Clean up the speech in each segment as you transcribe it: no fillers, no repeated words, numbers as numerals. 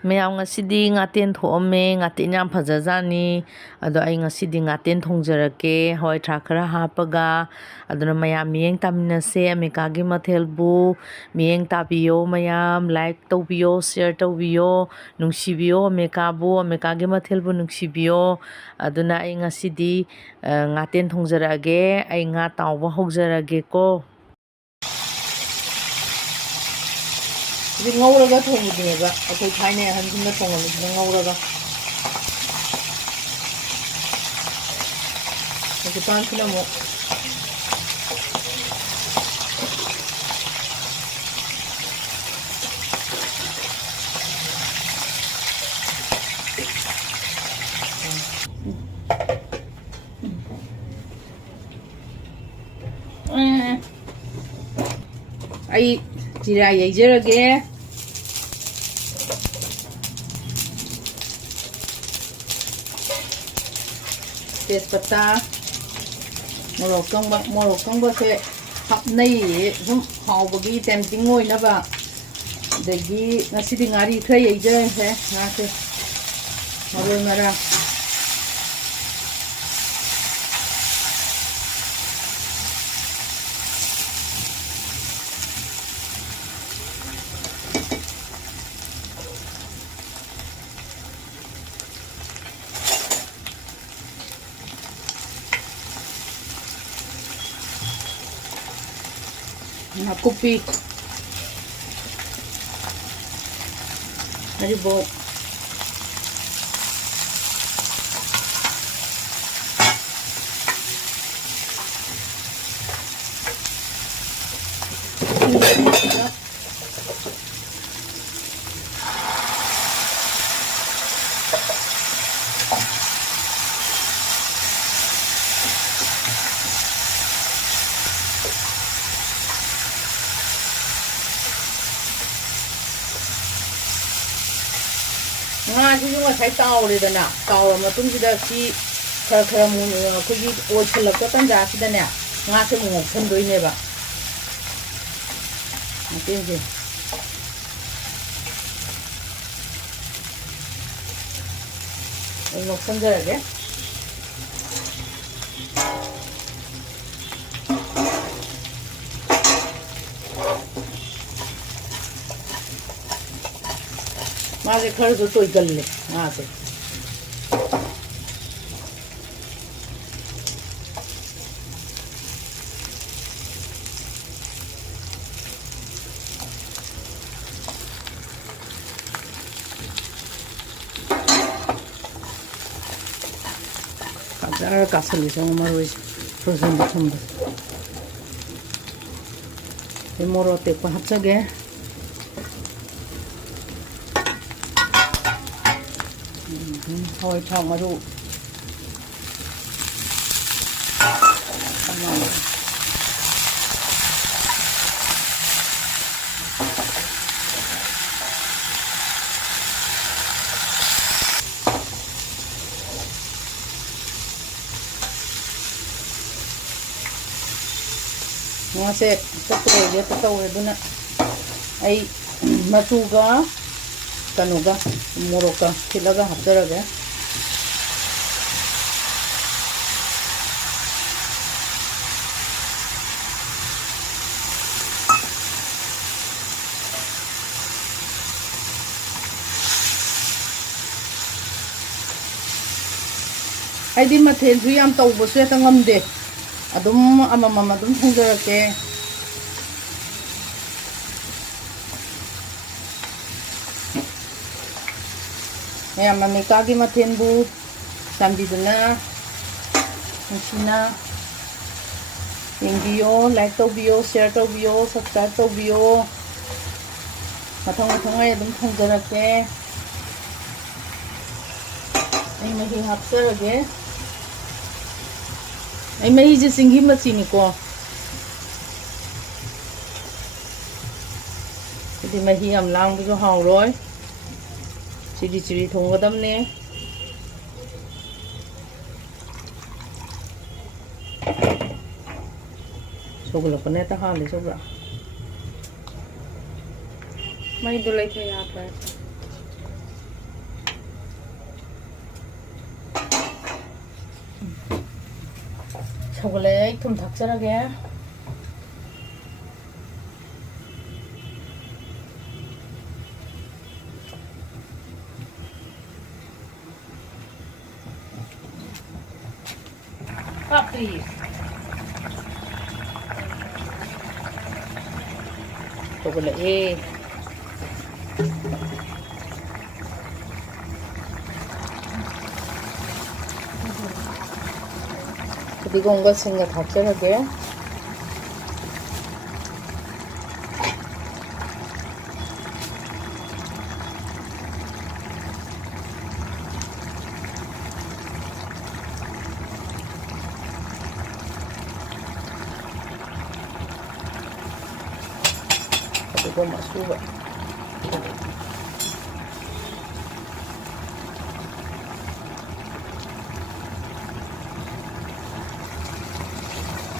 ꯃꯌꯥꯝ ꯉꯁꯤꯗꯤ ꯉꯥꯇꯦꯟ ꯊꯣꯛꯑꯝꯃꯦ, ꯉꯥꯇꯦꯟ ꯌꯥꯝ ꯐꯖꯖꯥꯠꯅꯤ. ꯑꯗꯣ ꯑꯩ ꯉꯁꯤꯗꯤ ꯉꯥꯇꯦꯟ ꯊꯣꯡꯖꯔꯛꯀꯦ, ꯍꯋꯥꯏ ꯊꯔꯥꯛ ꯈꯔ ꯍꯥꯞꯄꯒ. ꯑꯗꯨꯅ ꯃꯌꯥꯝ ꯃꯤꯠꯌꯦꯡ ꯇꯥꯃꯤꯟꯅꯁꯦ ꯑꯃꯤꯀꯥꯒꯤ ꯃꯊꯦꯜꯕꯨ. ꯃꯤꯠꯌꯦꯡ ꯇꯥꯕꯤꯌꯣ ꯃꯌꯥꯝ, ꯂꯥꯏꯛ ꯇꯧꯕꯤꯌꯣ, ꯁꯤꯌꯔ ꯇꯧꯕꯤꯌꯣ, ꯅꯨꯡꯁꯤꯕꯤꯌꯣ ꯑꯃꯤꯀꯥꯕꯨ, ꯑꯃꯤꯀꯥꯒꯤ ꯃꯊꯦꯜꯕꯨ ꯅꯨꯡꯁꯤꯕꯤꯌꯣ. ꯑꯗꯨꯅ ꯑꯩ ꯉꯁꯤꯗꯤ ꯉꯥꯇꯦꯟ ꯊꯣꯡꯖꯔꯛꯑꯒꯦ. ꯑꯩ ꯉꯥ ꯇꯥꯎꯕ ꯍꯧꯖꯔꯒꯦꯀꯣ. ꯁꯤꯗꯤ ꯉꯧꯔꯒ ꯊꯣꯡꯕꯗꯨꯅꯦꯕ, ꯑꯩꯈꯣꯏ ꯊꯥꯏꯅ ꯑꯍꯟꯁꯤꯡꯅ ꯊꯣꯡꯉꯝꯃꯤꯁꯤꯅ ꯉꯧꯔꯒ. ꯍꯧꯖꯤꯛꯀꯥꯟꯁꯤꯅ ꯑꯃꯨꯛ ꯑꯩ ꯖꯤꯔꯥ ꯌꯩꯖꯔꯒꯦ. ꯇꯦꯖꯄꯇꯥ, ꯃꯣꯔꯣꯛ ꯀꯪꯕꯁꯦ ꯍꯥꯞꯅꯩꯌꯦ ꯁꯨꯝ ꯍꯥꯎꯕꯒꯤ ꯇꯦꯝꯇꯤꯡ ꯑꯣꯏꯅꯕ. ꯑꯗꯒꯤ ꯉꯁꯤꯗꯤ ꯉꯥꯔꯤ ꯈꯔ ꯌꯩꯖꯔꯁꯦ. ꯉꯥꯁꯦ ꯃꯔꯣꯏ ꯃꯔꯥꯡ nakupi, haribok, ꯉꯥꯁꯤꯁꯨ ꯉꯁꯥꯏ ꯇꯥꯎꯔꯦꯗꯅ, ꯇꯥꯎꯔ ꯃꯇꯨꯡꯁꯤꯗ ꯁꯤ ꯈꯔ ꯑꯩꯈꯣꯏꯒꯤ ꯑꯣꯏꯁꯜꯂꯛꯄ ꯇꯟꯖꯥꯁꯤꯗꯅꯦ ꯉꯥꯁꯦ ꯑꯃꯨꯛ ꯉꯧꯁꯟꯗꯣꯏꯅꯦꯕ. ꯉꯥꯇꯦꯟꯁꯦ ꯑꯩ ꯉꯧꯁꯟꯖꯔꯒꯦ. ꯉꯥꯁꯦ ꯈꯔꯁꯨ ꯇꯣꯏꯒꯜꯂꯦ ꯉꯥꯁꯦ. ꯐꯖꯅ ꯀꯥꯁꯜꯂꯤ ꯆꯪꯉ ꯃꯔꯣꯏꯁꯦ ꯐ꯭ꯔꯣꯖꯟꯗ ꯊꯝꯕꯁꯦ. ꯑꯩ ꯃꯣꯔꯣꯛ ꯑꯇꯦꯛꯄ ꯍꯥꯞꯆꯒꯦ. ꯍꯋꯥꯏ ꯊꯔꯥꯛ ꯃꯔꯨ, ꯉꯥꯁꯦ ꯆꯠꯄꯒ ꯂꯦꯞꯄ ꯇꯧꯋꯦ. ꯑꯗꯨꯅ ꯑꯩ ꯃꯆꯨꯒ ꯀꯩꯅꯣꯒ ꯃꯣꯔꯣꯛꯀ ꯊꯤꯠꯂꯒ ꯍꯥꯞꯆꯔꯒꯦ. ꯑꯩꯗꯤ ꯃꯊꯦꯜꯁꯨ ꯌꯥꯝ ꯇꯧꯕꯁꯨ ꯍꯦꯛꯇ ꯉꯝꯗꯦ. ꯑꯗꯨꯝ ꯑꯃꯃꯝ ꯑꯗꯨꯝ ꯊꯣꯡꯖꯔꯛꯀꯦ. ꯃꯌꯥꯝ ꯑꯃꯤꯀꯥꯒꯤ ꯃꯊꯦꯜꯕꯨ ꯆꯥꯟꯕꯤꯗꯨꯅ ꯅꯨꯡꯁꯤꯅ ꯌꯦꯡꯕꯤꯌꯣ, ꯂꯥꯏꯛ ꯇꯧꯕꯤꯌꯣ, ꯁꯤꯌꯔ ꯇꯧꯕꯤꯌꯣ, ꯁꯕꯁꯀ꯭ꯔꯥꯏꯕ ꯇꯧꯕꯤꯌꯣ. ꯃꯊꯪ ꯑꯩ ꯑꯗꯨꯝ ꯊꯣꯡꯖꯔꯛꯀꯦ. ꯑꯩ ꯃꯍꯤ ꯍꯥꯞꯆꯔꯒꯦ. ꯑꯩ ꯃꯍꯤꯁꯦ ꯆꯤꯡꯍꯤ ꯃꯆꯤꯅꯤꯀꯣ. ꯁꯤꯗꯤ ꯃꯍꯤ ꯌꯥꯝ ꯂꯥꯡꯕꯁꯨ ꯍꯥꯎꯔꯣꯏ. ꯆꯤꯔꯤ ꯊꯣꯡꯒꯗꯕꯅꯦ. ꯁꯧꯒꯠꯂꯛꯄꯅ ꯍꯦꯛꯇ ꯍꯥꯜꯂꯦ ꯁꯧꯕ꯭ꯔꯥ. ꯃꯩꯗꯣ ꯂꯩꯊ ꯌꯥꯗ꯭ꯔꯦ. ꯁꯧꯒꯠꯂꯛꯑꯦ ꯊꯨꯝ ꯊꯥꯛꯆꯔꯒꯦ. Papi. Sꯧꯒꯠꯂꯛꯑꯦ. फदिगोमꯒ सिंगा थाक्चरगे. फदिगोम असूबा.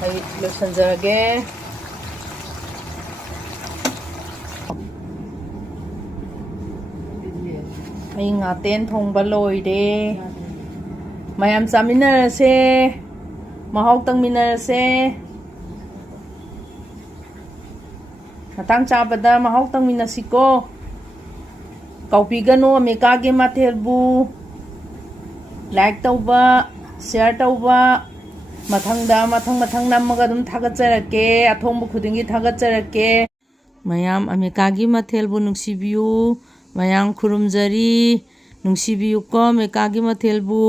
Ay, losanjage. Ay, ngaten thongba loide. Mayam chaminarase. Mahau tangminarase. Matang chabada mahau tangminasiko. Kaupigano amekage mathelbu. Like tauba, share tauba. मथंगदा मथंग नमगा दुम थागतजरके अथोंब खुदिंगी थागतजरके मयाम अमेकागी मथेलबु नुंसिबियु मयाम खुरुमजरी नुंसिबियु को अमेकागी मथेलबु